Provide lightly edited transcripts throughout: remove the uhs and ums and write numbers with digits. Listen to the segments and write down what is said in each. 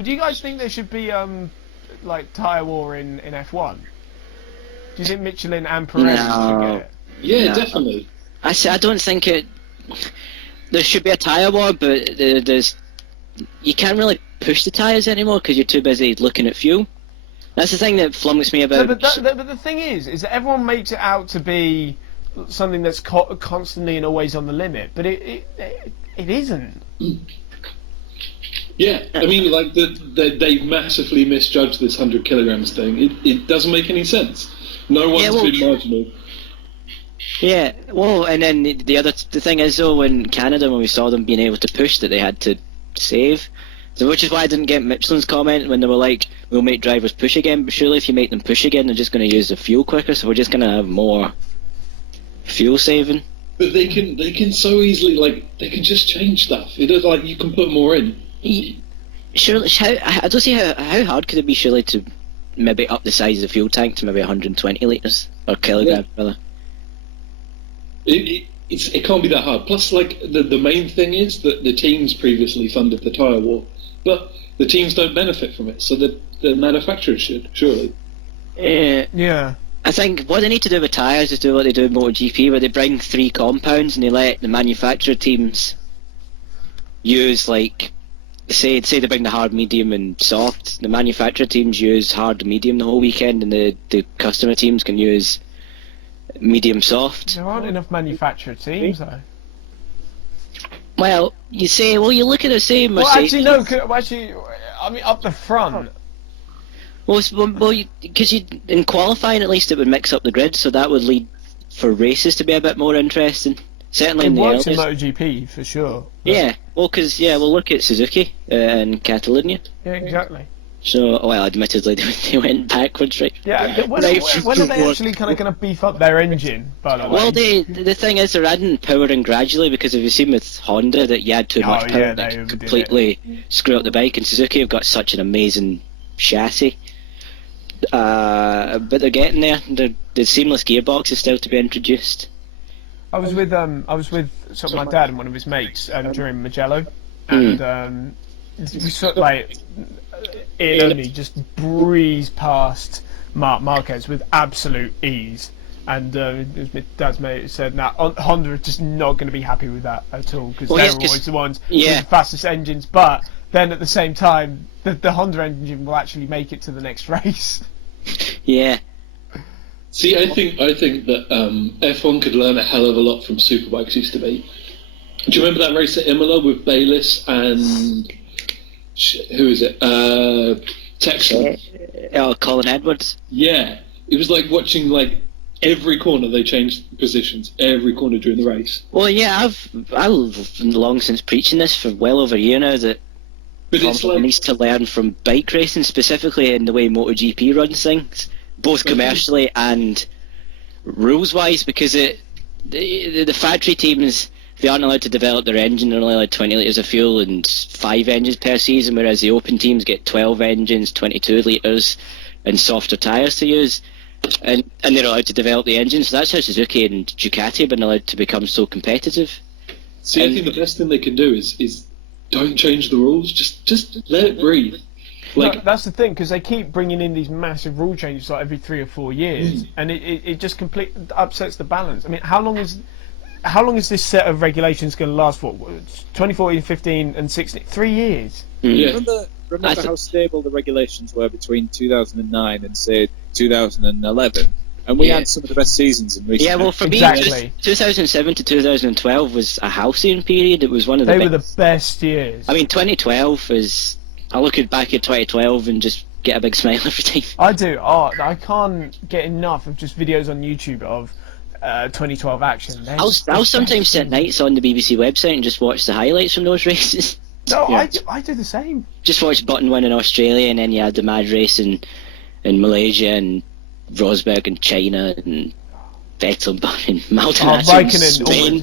But do you guys think there should be like tyre war in F1? Do you think Michelin and Pirelli should get it? Yeah, definitely. I don't think it. There should be a tyre war, but you can't really push the tyres anymore because you're too busy looking at fuel. That's the thing that flummoxes me about. No, but the thing is that everyone makes it out to be something that's constantly and always on the limit, but it isn't. Yeah, I mean, like they massively misjudged this 100 kilograms thing. It doesn't make any sense. No one's been marginal. Yeah, well, and then the thing is though, in Canada when we saw them being able to push, that they had to save. So, which is why I didn't get Michelin's comment when they were like, "We'll make drivers push again." But surely, if you make them push again, they're just going to use the fuel quicker. So we're just going to have more fuel saving. But they can so easily, like, they can just change stuff. It is like you can put more in. Surely, I don't see how hard could it be, surely, to maybe up the size of the fuel tank to maybe 120 litres or kilograms, rather. It can't be that hard. Plus, like, the main thing is that the teams previously funded the tyre war, but the teams don't benefit from it, so the manufacturers should, surely. Yeah. I think what they need to do with tyres is do what they do in MotoGP, where they bring 3 compounds and they let the manufacturer teams use, like, say they bring the hard, medium and soft. The manufacturer teams use hard and medium the whole weekend, and the customer teams can use medium soft. There aren't enough manufacturer teams though. Well, you look at the same Well, Mercedes. actually, I mean, up the front. Well, because in qualifying at least it would mix up the grid, so that would lead for races to be a bit more interesting. Certainly in the works in earliest. MotoGP for sure. Yeah, we'll look at Suzuki in Catalonia. Yeah, exactly. So, well, admittedly they went backwards, right? Yeah, when are they actually kind of going to beef up their engine, by the way? Well, the thing is, they're adding power in gradually, because if you've seen with Honda that you add too much power, they can completely screw up the bike, and Suzuki have got such an amazing chassis. But they're getting there. The seamless gearbox is still to be introduced. I was with sort of my dad and one of his mates during Mugello, and we sort of like it only just breezed past Marquez with absolute ease, and my dad's mate said, "Now Honda are just not going to be happy with that at all, because they're always the ones with the fastest engines." But then at the same time, the Honda engine will actually make it to the next race. Yeah. See, I think that F1 could learn a hell of a lot from Superbikes used to be. Do you remember that race at Imola with Bayliss and who is it? Texan. Colin Edwards. Yeah, it was like watching like every corner they changed positions, every corner during the race. Well, yeah, I've long since preaching this for well over a year now that Honda needs to learn from bike racing, specifically in the way MotoGP runs things, both commercially and rules-wise, because the factory teams, they aren't allowed to develop their engine. They're only allowed 20 litres of fuel and 5 engines per season, whereas the open teams get 12 engines, 22 litres, and softer tyres to use. And they're allowed to develop the engine, so that's how Suzuki and Ducati have been allowed to become so competitive. See, I think the best thing they can do is don't change the rules, just let it breathe. Like, no, that's the thing, because they keep bringing in these massive rule changes like every 3 or 4 years, and it just completely upsets the balance. I mean, how long is this set of regulations going to last for? 2014, 15 and 16? 3 years? Yeah. Remember how stable the regulations were between 2009 and, say, 2011? And we had some of the best seasons in recent years. Yeah, well, for me, 2007 to 2012 was a halcyon period. It was one of the They were the best years. I mean, 2012 is... I look back at 2012 and just get a big smile every time. I do. I can't get enough of just videos on YouTube of 2012 action. I'll sometimes sit nights on the BBC website and just watch the highlights from those races. No, yeah. I do the same. Just watch Button win in Australia, and then you had the mad race in Malaysia, and Rosberg in China, and Vettel in Maldonado in Spain.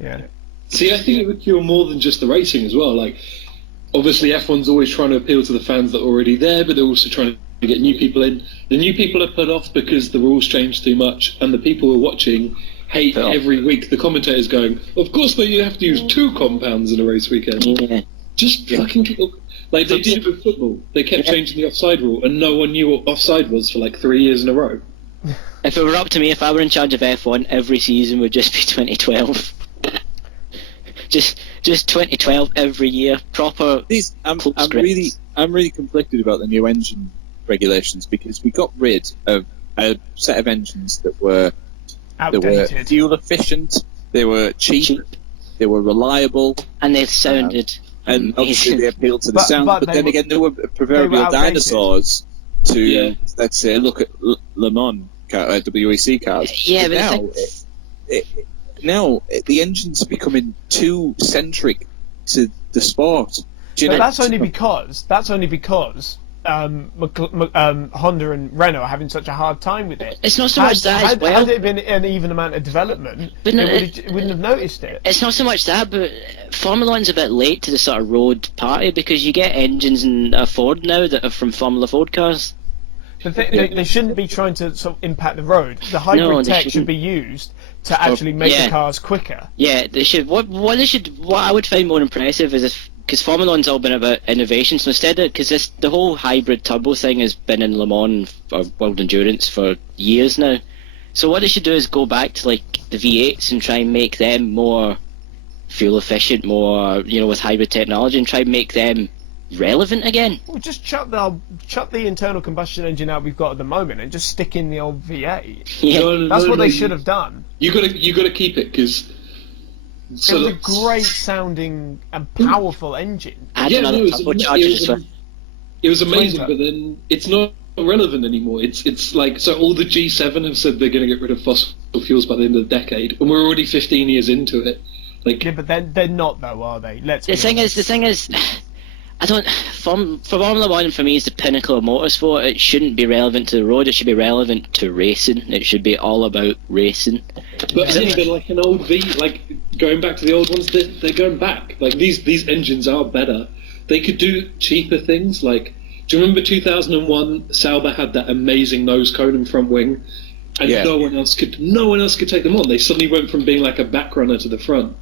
Yeah. See, I think it would cure more than just the racing as well. Like, obviously F1's always trying to appeal to the fans that are already there, but they're also trying to get new people in. The new people are put off because the rules change too much, and the people who are watching hate every week the commentators going, of course you have to use 2 compounds in a race weekend. Yeah. Just fucking Like they did it with football. They kept changing the offside rule, and no one knew what offside was for like 3 years in a row. If it were up to me, if I were in charge of F1, every season would just be 2012. just 2012 every year. Proper. I'm really conflicted about the new engine regulations because we got rid of a set of engines that were outdated, fuel efficient, they were cheap, they were reliable, and they sounded. And obviously they appealed to the sound, but then again there were proverbial dinosaurs to, let's say, look at Le Mans WEC cars. Yeah, but now the engine's becoming too centric to the sport. But that's only because Honda and Renault are having such a hard time with it. It's not so much that as well. Had it been an even amount of development, wouldn't have noticed it. It's not so much that, but Formula One's a bit late to the sort of road party because you get engines in a Ford now that are from Formula Ford cars. They shouldn't be trying to sort of impact the road. The hybrid tech should be used to actually make the cars quicker. Yeah, they should. What I would find more impressive is if, because Formula One's all been about innovation, so instead of, because the whole hybrid turbo thing has been in Le Mans or World Endurance for years now, so what they should do is go back to like the V8s and try and make them more fuel efficient, more, you know, with hybrid technology, and try and make them relevant again. Well, just chuck the internal combustion engine out we've got at the moment and just stick in the old V8. Yeah. That's what they should have done. You gotta keep it because. It was a great sounding and powerful engine. It was amazing, but then it's not relevant anymore. It's like, so all the G7 have said they're going to get rid of fossil fuels by the end of the decade, and we're already 15 years into it. Like, yeah, but they're not though, are they? The thing is, I don't. For Formula One, for me, is the pinnacle of motorsport. It shouldn't be relevant to the road. It should be relevant to racing. It should be all about racing. But I think they're like an old V, like going back to the old ones. They're going back. Like these engines are better. They could do cheaper things. Like, do you remember 2001? Sauber had that amazing nose cone and front wing, and no one else could take them on. They suddenly went from being like a back runner to the front.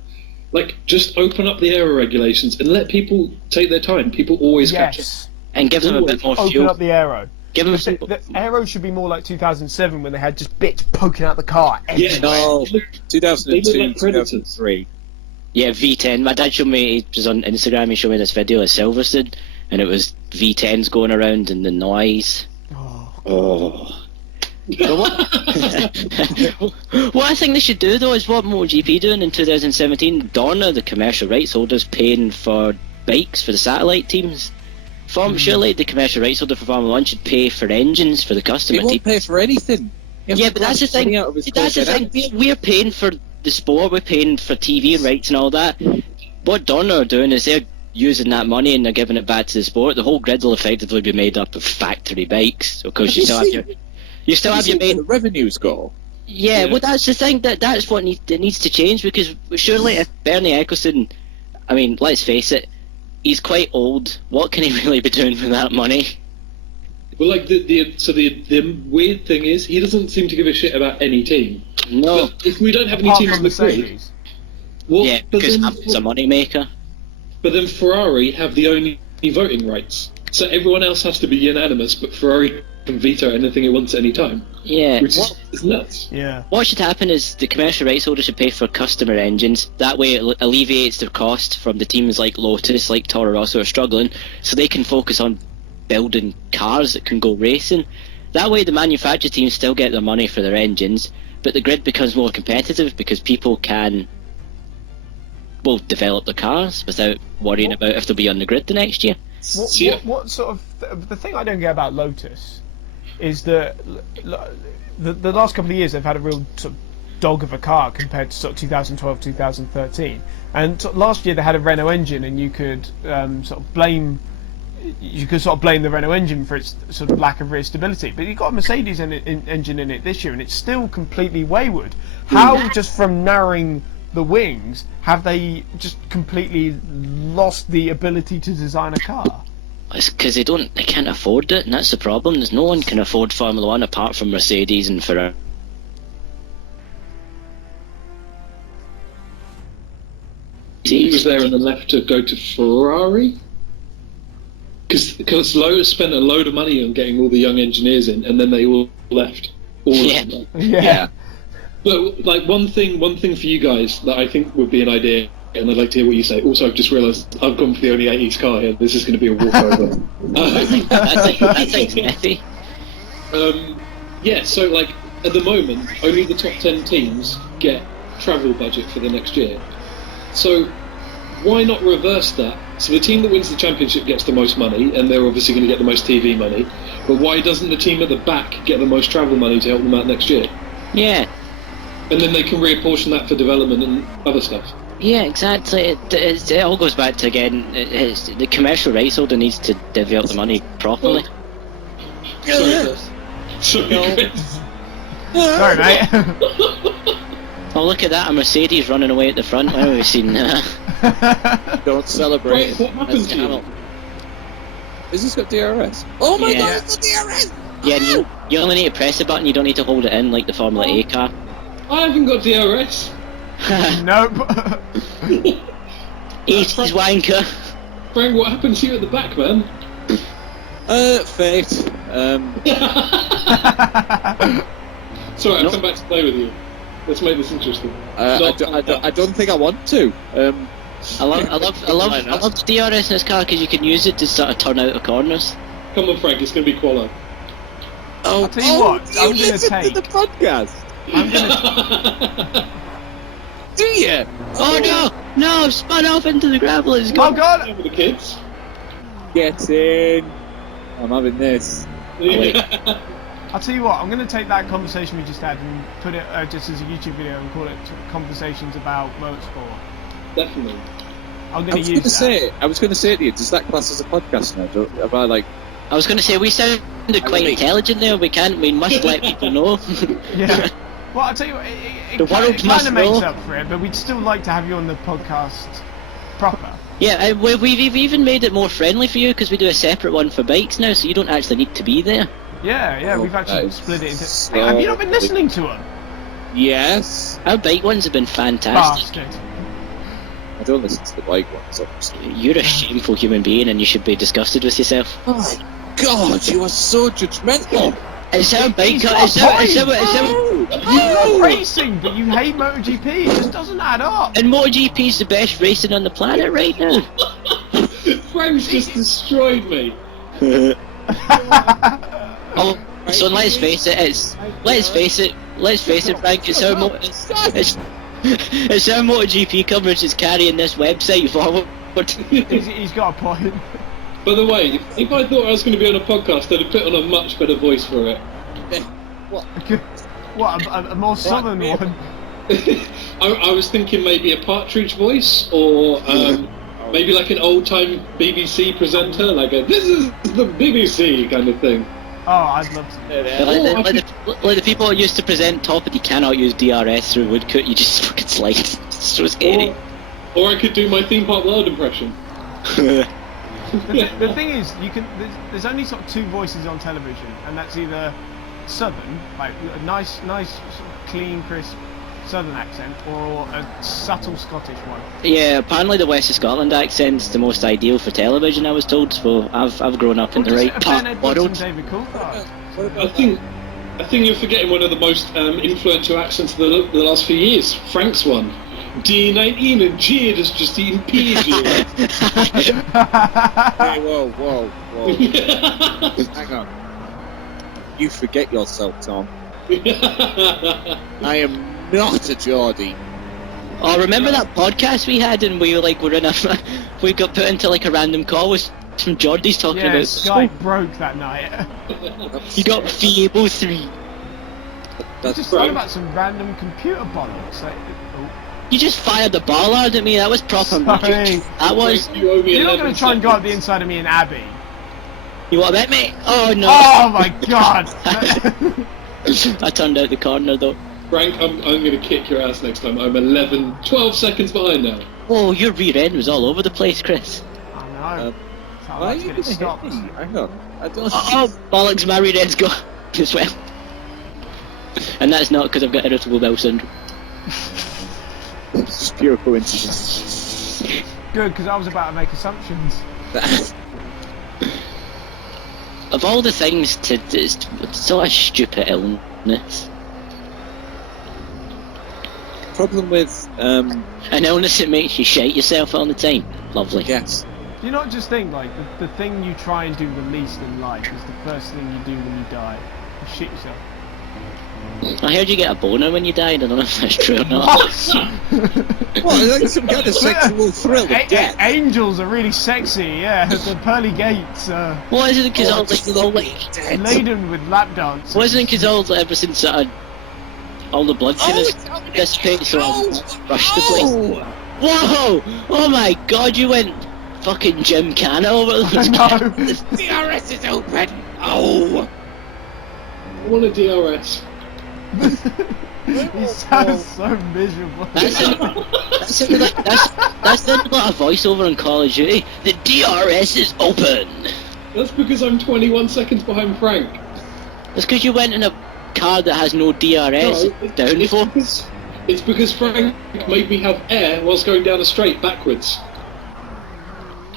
Like, just open up the aero regulations and let people take their time. People always catch up. And give them a bit more fuel. Open up the aero. Give them the aero should be more like 2007 when they had just bits poking out the car. Yeah, no, 2002, 2003. Yeah, V10. My dad showed me, he was on Instagram, he showed me this video of Silverstone, and it was V10s going around and the noise. Oh. What I think they should do though is what MotoGP doing in 2017. Dorna, the commercial rights holders, paying for bikes for the satellite teams. Surely the commercial rights holder for Formula One should pay for engines for the customer. He won't pay for anything. Yeah, but that's the thing. That's the thing. We're paying for the sport. We're paying for TV rights and all that. What Dorna are doing is they're using that money and they're giving it back to the sport. The whole grid will effectively be made up of factory bikes. So, because you still have your main revenues go. Yeah, well, that's the thing. That's what needs to change, because surely if Bernie Ecclestone, I mean, let's face it, he's quite old. What can he really be doing with that money? Well, like the weird thing is, he doesn't seem to give a shit about any team. No. But if we don't have any teams in the grid, yeah, because Hamilton's a money maker. But then Ferrari have the only voting rights, so everyone else has to be unanimous. But Ferrari can veto anything it wants at any time. Yeah, which is nuts. Yeah. What should happen is the commercial rights holder should pay for customer engines. That way it alleviates the cost from the teams like Lotus, like Toro Rosso are struggling, so they can focus on building cars that can go racing. That way the manufacturer teams still get their money for their engines, but the grid becomes more competitive because people can develop the cars without worrying about if they'll be on the grid the next year. What sort of the thing I don't get about Lotus is that the last couple of years they've had a real sort of dog of a car compared to sort of 2012, 2013, and last year they had a Renault engine, and you could sort of blame the Renault engine for its sort of lack of rear stability, but you've got a Mercedes engine in it this year and it's still completely wayward. How, just from narrowing the wings, have they just completely lost the ability to design a car? It's because they can't afford it, and that's the problem. There's no one can afford Formula One apart from Mercedes and Ferrari. He was there and then left to go to Ferrari? Because Lotus spent a load of money on getting all the young engineers in, and then they all left. All of them. Yeah. But like one thing for you guys that I think would be an idea, and I'd like to hear what you say. Also, I've just realised I've gone for the only 80s car here. This is going to be a walkover. That's sniffy. Yeah, so like at the moment, only the top 10 teams get travel budget for the next year. So why not reverse that? So the team that wins the championship gets the most money, and they're obviously going to get the most TV money. But why doesn't the team at the back get the most travel money to help them out next year? Yeah. And then they can reapportion that for development and other stuff. Yeah, exactly. It all goes back to, again, the commercial rights holder needs to divvy up the money properly. Sorry, Chris. Sorry, mate. Oh, look at that, a Mercedes running away at the front. When have we seen that? Don't celebrate. Wait, what happened to you? Is this got DRS? Oh my Yeah. god, it's got DRS! Yeah, you only need to press a button, you don't need to hold it in like the Formula A car. I haven't got DRS. Nope. 80s wanker. Frank, what happened to you at the back, man? Fate. Sorry, I'll come back to play with you. Let's make this interesting. I don't think I want to. I love the DRS in this car because you can use it to sort of turn out the corners. Come on, Frank, it's going to be quali. Oh, I'll tell you what, I'm you gonna listen take- to the podcast. I'm gonna. Do you? Oh no! I've spun off into the gravel. It's Oh gone. god! Over the kids. Get in. I'm having this. I'll tell you what, I'm going to take that conversation we just had and put it just as a YouTube video and call it Conversations About Motorsport. Definitely. I'm going to use that. I was going to say to you, does that class as a podcast now? Have I like? I was going to say we sounded quite intelligent there. We must let people know. Yeah. Well, I'll tell you what, The world it must kind of makes know. up for it, but we'd still like to have you on the podcast proper. Yeah, we've even made it more friendly for you because we do a separate one for bikes now, so you don't actually need to be there. Yeah, Oh, we've actually that split it into... is Hey, have you not been so- listening to them? Yes. Our bike ones have been fantastic. Bastard. I don't listen to the bike ones, obviously. You're a shameful human being and you should be disgusted with yourself. Oh God, you are so judgmental. It's our bike He's car. got It's You love racing, but you hate MotoGP. It just doesn't add up. And MotoGP is the best racing on the planet right now. Frank's just destroyed me. Oh, so let's face it, Frank, it's our MotoGP coverage that's carrying this website forward. He's got a point. By the way, if I thought I was going to be on a podcast, I'd have put on a much better voice for it. What, a more southern one? I was thinking maybe a Partridge voice, or maybe like an old-time BBC presenter, like a "This is the BBC" kind of thing. Oh, I'd love to. Like the people who used to present Top, and you cannot use DRS through Woodcut, you just fucking slide. It's so scary. Or I could do my Theme Park World impression. The thing is, there's only sort of two voices on television, and that's either southern, like a nice, sort of clean, crisp southern accent, or a subtle Scottish one. Yeah, apparently the West of Scotland accent's the most ideal for television, I was told, so I've grown up in the right part of the world. David Coulthard. I think you're forgetting one of the most influential accents of the last few years. Frank's one. D19 and Jade has just eaten peas. Hey, whoa. Hang on. You forget yourself, Tom. I am not a Geordie. Oh, remember that podcast we had and we were in we got put into like a random call with some Geordies talking Yeah, about Skype broke that night. You got Fable 3. That's Just thought about some random computer bollocks. Like, oh. You just fired the ballard at me, that was proper. Sorry. That was. You owe me You're not 11 going to try and go up the seconds. inside of me and Abby. You want to bet me? Oh no. Oh my god! I turned out the corner though. Frank, I'm going to kick your ass next time. I'm 12 seconds behind now. Oh, your rear end was all over the place, Chris. I know. That's how I Why are like to you get it gonna stopped. hit me? Hang on. I don't. Oh, bollocks, my rear end's gone as well. And that's not because I've got irritable bowel syndrome. It's just pure coincidence. Good, because I was about to make assumptions. Of all the things to, it's sort of stupid illness. Problem with an illness that makes you shite yourself all the time. Lovely. yes. Do you not just think, like, the thing you try and do the least in life is the first thing you do when you die? You shit yourself. I heard you get a boner when you died. I don't know if that's true or not. What? What? Like some kind of sexual thrill of death. Angels are really sexy, yeah. The pearly gates What is it? Because all laden with lap dances. wasn't it because ever since all the blood thinners dissipated, so I rushed the place. Whoa! Oh my God! You went fucking Jim Canna over those. No. The DRS is open. Oh. I want a DRS. He sounds so miserable. That sounded like a voiceover in Call of Duty. The DRS is open. That's because I'm 21 seconds behind Frank. That's because you went in a car that has no DRS. It's because Frank made me have air whilst going down a straight backwards.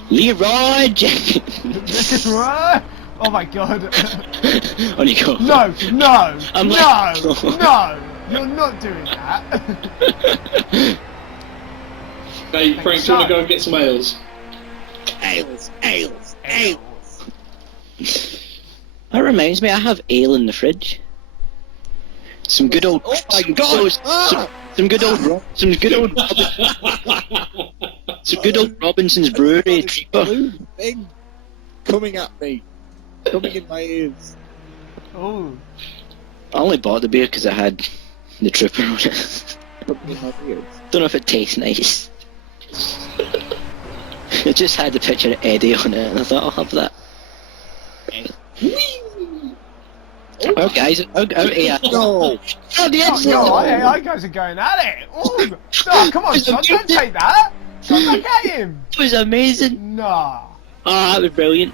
Leroy Jenkins. Right? Oh my God. On you go. No, no, I'm no, like- no. You're not doing that. Hey, Frank, do you want to go and get some ales? Ales. That reminds me, I have ale in the fridge. Some good old. Oh my God! Some good old Robinson's Brewery Trooper. Blue thing coming at me, coming in my ears. Oh. I only bought the beer because it had the Trooper on it. Coming in my ears. Don't know if it tastes nice. It just had the picture of Eddie on it, and I thought I'll have that. Oh, guys, yeah. No. Oh, the Oh, no, AI guys are going at it. Oh, oh, come on, son, don't take that. Son, look at him. It was amazing. Nah. Oh, that was brilliant.